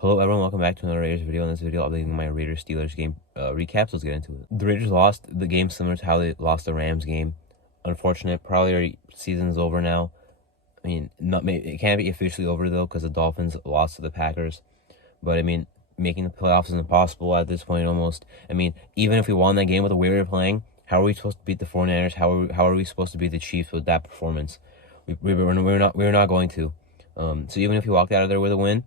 Hello everyone, welcome back to another Raiders video. In this video, I'll be doing my Raiders-Steelers game recaps. Let's get into it. The Raiders lost the game similar to how they lost the Rams game. Unfortunate, probably our season's over now. I mean, it can't be officially over though because the Dolphins lost to the Packers. But I mean, making the playoffs is impossible at this point almost. I mean, even if we won that game with the way we were playing, how are we supposed to beat the 49ers? How are we supposed to beat the Chiefs with that performance? We're not going to. So even if we walked out of there with a win,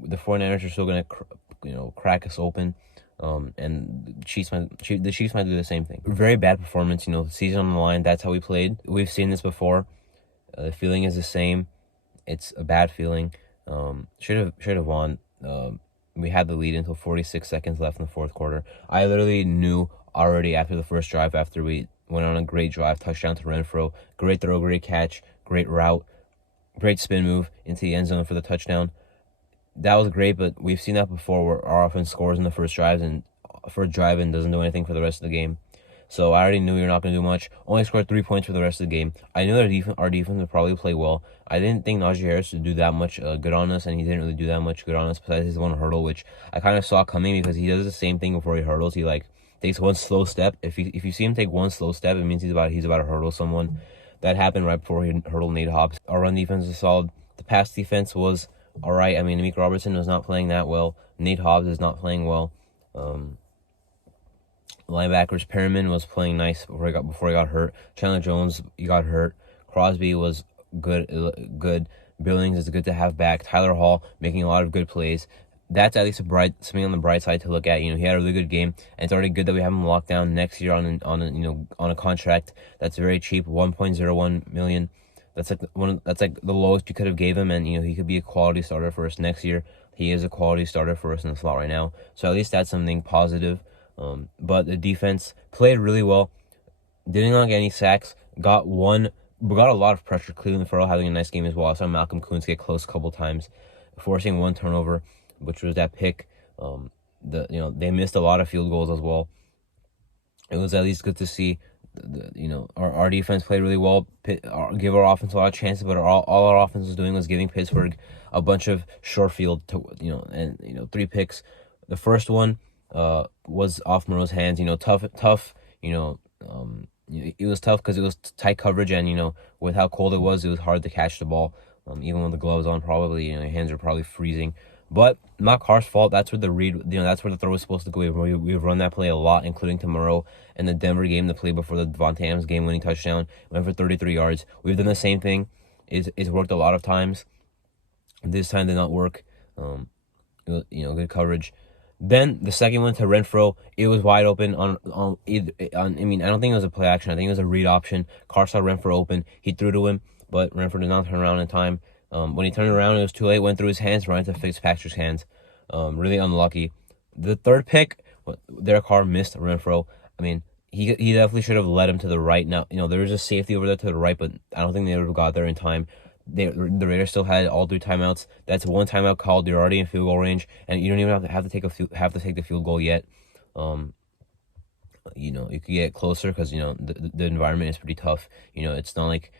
the 49ers are still going to, crack us open. And the Chiefs might do the same thing. Very bad performance, the season on the line. That's how we played. We've seen this before. The feeling is the same. It's a bad feeling. Should have won. We had the lead until 46 seconds left in the fourth quarter. I literally knew already after the first drive, after we went on a great drive, touchdown to Renfrow, great throw, great catch, great route, great spin move into the end zone for the touchdown. That was great, but we've seen that before where our offense scores in the first drive and doesn't do anything for the rest of the game. So I already knew we were not going to do much. Only scored 3 points for the rest of the game. I knew our defense would probably play well. I didn't think Najee Harris would do that much good on us, and he didn't really do that much good on us besides his one hurdle, which I kind of saw coming because he does the same thing before he hurdles. He takes one slow step. If you see him take one slow step, it means he's about to hurdle someone. That happened right before he hurdled Nate Hobbs. Our run defense is solid. The pass defense was all right. I mean, Amik Robertson was not playing that well. Nate Hobbs is not playing well. Linebackers, Perriman was playing nice before he got hurt. Chandler Jones, he got hurt. Crosby was good. Billings is good to have back. Tyler Hall making a lot of good plays. That's at least something on the bright side to look at. He had a really good game, and it's already good that we have him locked down next year on a contract that's very cheap, $1.01 million. That's like the lowest you could have gave him, and he could be a quality starter for us next year. He is a quality starter for us in the slot right now, so at least that's something positive. But the defense played really well. Didn't get any sacks. Got a lot of pressure. Cleveland Farrell having a nice game as well. I saw Malcolm Koonce get close a couple times, forcing one turnover, which was that pick. They missed a lot of field goals as well. It was at least good to see. Our defense played really well. Give our offense a lot of chances, but all our offense was doing was giving Pittsburgh a bunch of short field and 3 picks. The first one was off Moreau's hands. Tough. It was tough because it was tight coverage, and with how cold it was hard to catch the ball. Even with the gloves on, probably your hands are probably freezing. But not Carr's fault. That's where the read. That's where the throw was supposed to go. We've run that play a lot, including to Moreau in the Denver game, the play before the Davante Adams game-winning touchdown. Went for 33 yards. We've done the same thing. It's worked a lot of times. This time did not work. Good coverage. Then the second one to Renfrow, it was wide open I don't think it was a play action. I think it was a read option. Carr saw Renfrow open. He threw to him, but Renfrow did not turn around in time. When he turned around, it was too late. Went through his hands, right into Fitzpatrick's hands. Really unlucky. The third pick, Derek Carr missed Renfrow. I mean, he definitely should have led him to the right. Now, there was a safety over there to the right, but I don't think they would have got there in time. The Raiders still had all 3 timeouts. That's one timeout called. You're already in field goal range, and you don't even have to take the field goal yet. You could get closer because the environment is pretty tough. It's not like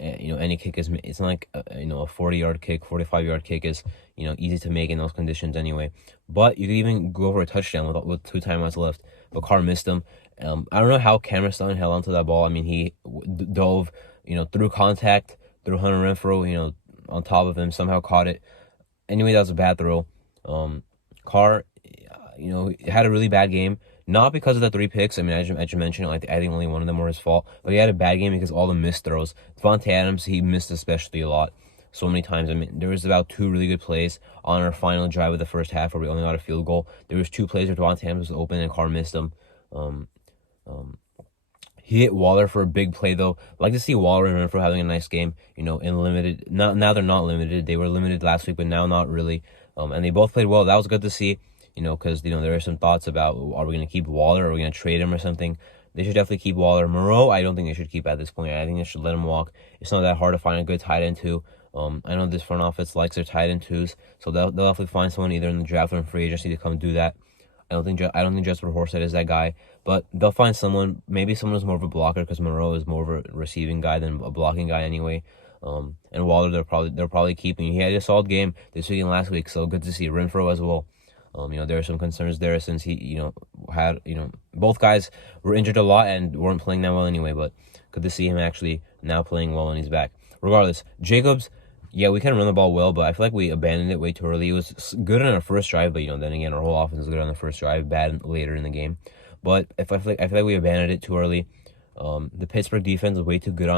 any kick is. It's not like a 40-yard kick, 45-yard kick is easy to make in those conditions anyway. But you could even go for a touchdown with 2 timeouts left. But Carr missed them. I don't know how Cameron Stone held onto that ball. I mean, he dove through contact. Threw Hunter Renfrow, on top of him, somehow caught it. Anyway, that was a bad throw. Carr, had a really bad game. Not because of the 3 picks. I mean, as you mentioned, I think only one of them were his fault. But he had a bad game because all the missed throws. Davante Adams, he missed especially a lot. So many times. I mean, there was about 2 really good plays on our final drive of the first half where we only got a field goal. There was 2 plays where Davante Adams was open and Carr missed them. He hit Waller for a big play, though. I'd like to see Waller and Renfrow having a nice game, in limited. Now they're not limited. They were limited last week, but now not really. And they both played well. That was good to see, because, there are some thoughts about, are we going to keep Waller? Or are we going to trade him or something? They should definitely keep Waller. Moreau, I don't think they should keep at this point. I think they should let him walk. It's not that hard to find a good tight end, too. I know this front office likes their tight end, twos, so they'll definitely find someone either in the draft or in free agency to come do that. I don't think Jesper Horsted is that guy, but they'll find someone. Maybe someone who's more of a blocker because Moreau is more of a receiving guy than a blocking guy anyway. And Waller, they're probably keeping. He had a solid game this week and last week, so good to see Renfrow as well. There are some concerns there since he, had, both guys were injured a lot and weren't playing that well anyway, but good to see him actually now playing well and he's back. Regardless, Jacobs, yeah, we can run the ball well, but I feel like we abandoned it way too early. It was good on our first drive, but, then again, our whole offense was good on the first drive, bad later in the game. But I feel like we abandoned it too early. The Pittsburgh defense is way too good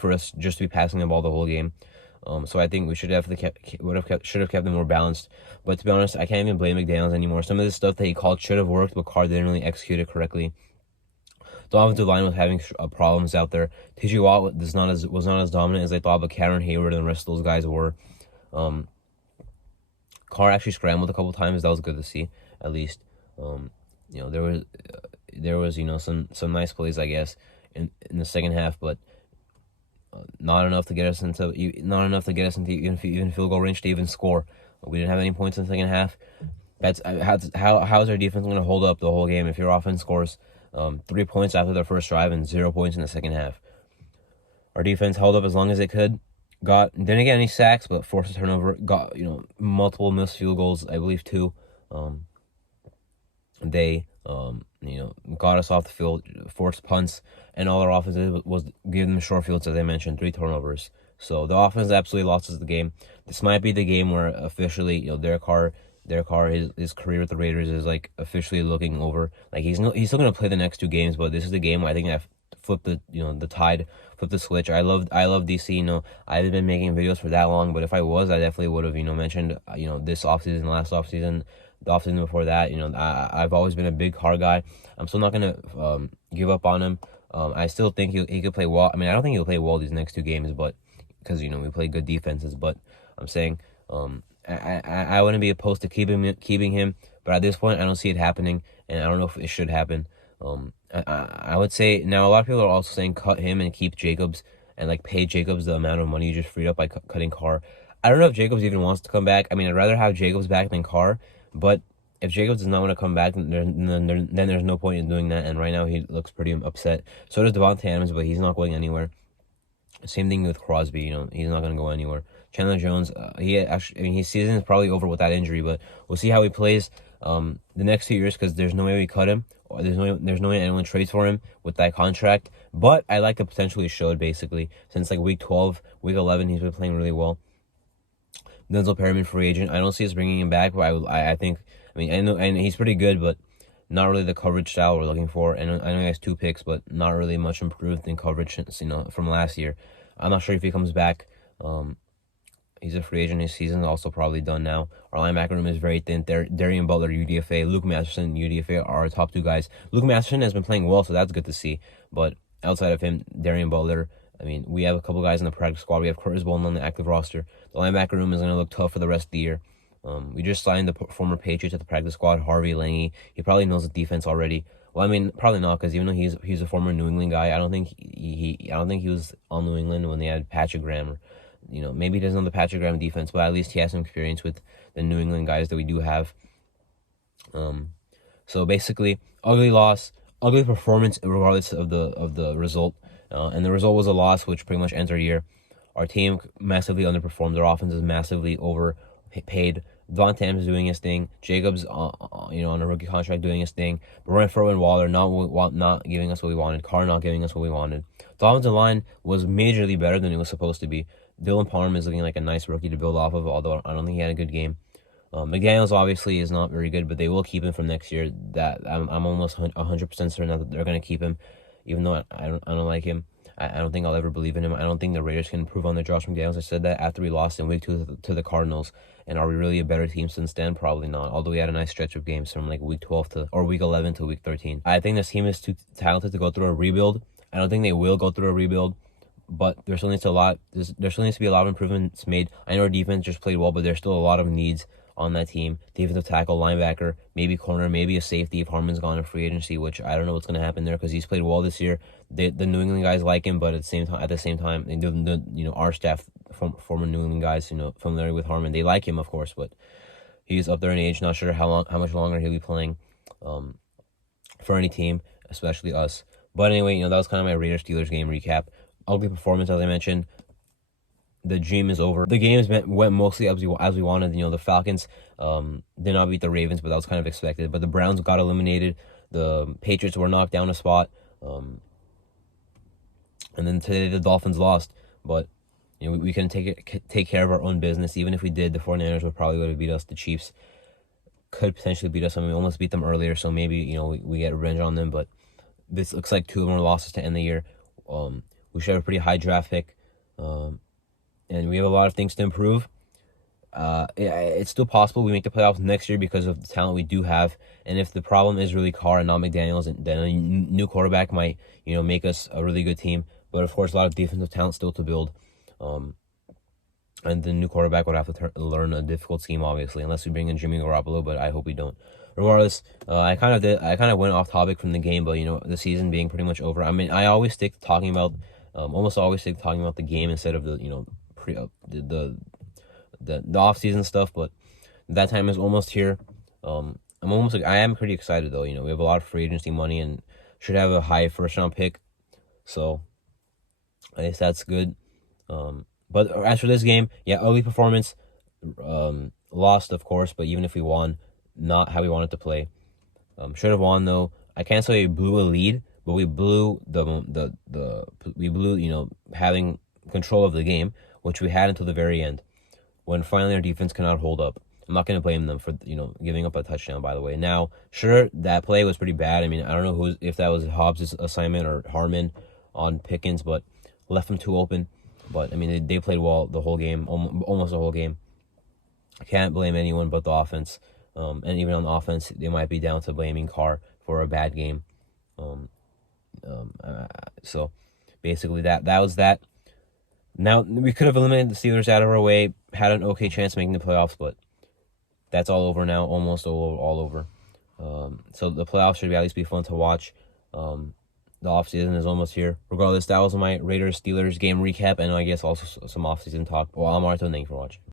for us just to be passing the ball the whole game. So I think we should have kept them more balanced. But to be honest, I can't even blame McDaniels anymore. Some of the stuff that he called should have worked, but Carr didn't really execute it correctly. The offensive line was having problems out there. T.J. Watt was not as dominant as I thought, but Karen Hayward and the rest of those guys were. Carr actually scrambled a couple times. That was good to see, at least. There was some nice plays, I guess, in the second half, but not enough to get us into even field goal range to even score. We didn't have any points in the second half. That's how is our defense going to hold up the whole game if your offense scores 3 points after their first drive and 0 points in the second half? Our defense held up as long as it could. Didn't get any sacks, but forced a turnover. Got multiple missed field goals, I believe 2. They got us off the field, forced punts, and all our offense was giving them short fields, as I mentioned, 3 turnovers. So the offense absolutely lost us the game. This might be the game where officially, Derek Carr, his career with the Raiders is like officially looking over. Like he's still gonna play the next 2 games, but this is the game where I think I flipped the tide, flipped the switch. I love DC. I haven't been making videos for that long, but if I was, I definitely would have mentioned this offseason, last offseason, the offseason before that. I've always been a big Carr guy. I'm still not gonna give up on him. I still think he could play well. I mean, I don't think he'll play well these next 2 games, but because we play good defenses. But I'm saying I wouldn't be opposed to keeping him, but at this point I don't see it happening, and I don't know if it should happen. I would say now a lot of people are also saying cut him and keep Jacobs and like pay Jacobs the amount of money you just freed up by cutting Carr. I don't know if Jacobs even wants to come back. I mean, I'd rather have Jacobs back than Carr, but if Jacobs does not want to come back, then there's no point in doing that. And right now he looks pretty upset. So does Devontae Adams, but he's not going anywhere. Same thing with Crosby. He's not going to go anywhere. Chandler Jones, his season is probably over with that injury, but we'll see how he plays the next 2 years because there's no way we cut him. Or there's no way anyone trades for him with that contract. But I like the potential he showed basically since like week 12, week 11, he's been playing really well. Denzel Perryman, free agent. I don't see us bringing him back, but I think. I mean, I know, and he's pretty good, but not really the coverage style we're looking for. And I know he has 2 picks, but not really much improved in coverage since, from last year. I'm not sure if he comes back. He's a free agent. His season's also probably done now. Our linebacker room is very thin. Darian Butler, UDFA. Luke Masterson, UDFA are our top 2 guys. Luke Masterson has been playing well, so that's good to see. But outside of him, Darian Butler, I mean, we have a couple guys in the practice squad. We have Curtis Bolden on the active roster. The linebacker room is going to look tough for the rest of the year. We just signed the former Patriots at the practice squad, Harvey Lange. He probably knows the defense already. Well, I mean, probably not, because even though he's a former New England guy, I don't think he was on New England when they had Patrick Graham. Or, maybe he doesn't know the Patrick Graham defense, but at least he has some experience with the New England guys that we do have. So basically, ugly loss, ugly performance, regardless of the result. And the result was a loss, which pretty much ends our year. Our team massively underperformed. Our offense is massively overpaid. Devontae Adams is doing his thing. Jacobs, on a rookie contract doing his thing. Renfrow and Waller not giving us what we wanted. Carr not giving us what we wanted. The offensive line was majorly better than it was supposed to be. Dylan Parham is looking like a nice rookie to build off of, although I don't think he had a good game. McDaniels obviously is not very good, but they will keep him from next year. That I'm almost 100% certain that they're going to keep him, even though I don't like him. I don't think I'll ever believe in him. I don't think the Raiders can improve on their Josh McDaniels. I said that after we lost in week 2 to the Cardinals. And are we really a better team since then? Probably not. Although we had a nice stretch of games from like week 11 to week 13. I think this team is too talented to go through a rebuild. I don't think they will go through a rebuild, but there still needs to be a lot of improvements made. I know our defense just played well, but there's still a lot of needs on that team. Defensive tackle, linebacker, maybe corner, maybe a safety if Harmon's gone to free agency, which I don't know what's going to happen there because he's played well this year. The New England guys like him, but at the same time, our staff from former New England guys, familiar with Harmon, they like him, of course, but he's up there in age. Not sure how much longer he'll be playing for any team, especially us. But anyway, that was kind of my Raiders Steelers game recap. ugly performance, as I mentioned. The dream is over. The games went mostly as we wanted. The Falcons did not beat the Ravens, but that was kind of expected. But the Browns got eliminated. The Patriots were knocked down a spot. And then today the Dolphins lost. But we can take care of our own business. Even if we did, the 49ers would probably beat us. The Chiefs could potentially beat us. I mean, we almost beat them earlier, so maybe we get revenge on them. But this looks like 2 more losses to end the year. We should have a pretty high draft pick, and we have a lot of things to improve. It's still possible we make the playoffs next year because of the talent we do have. And if the problem is really Carr and not McDaniels, then a new quarterback might make us a really good team. But of course, a lot of defensive talent still to build. And the new quarterback would have to learn a difficult scheme, obviously, unless we bring in Jimmy Garoppolo. But I hope we don't. Regardless, I kind of went off topic from the game, but the season being pretty much over. I mean, I always stick to talking about, almost always stick to talking about the game instead of the the off season stuff. But that time is almost here. I am pretty excited though. We have a lot of free agency money and should have a high first round pick, so I guess that's good. But as for this game, yeah, ugly performance. Lost, of course, but even if we won, not how we wanted to play. Should have won though. I can't say we blew a lead, but we blew having control of the game, which we had until the very end, when finally our defense cannot hold up. I'm not going to blame them for giving up a touchdown, by the way. Now, sure, that play was pretty bad. I mean, I don't know if that was Hobbs' assignment or Harmon on Pickens, but left him too open. But I mean, they played well the whole game, almost the whole game. I can't blame anyone but the offense. And even on the offense, they might be down to blaming Carr for a bad game. So basically, that was that. Now, we could have eliminated the Steelers out of our way, had an okay chance of making the playoffs, but that's all over now, almost all over. So the playoffs should at least be fun to watch. The offseason is almost here. Regardless, that was my Raiders-Steelers game recap, and I guess also some offseason talk. Well, I'm Marto, thank you for watching.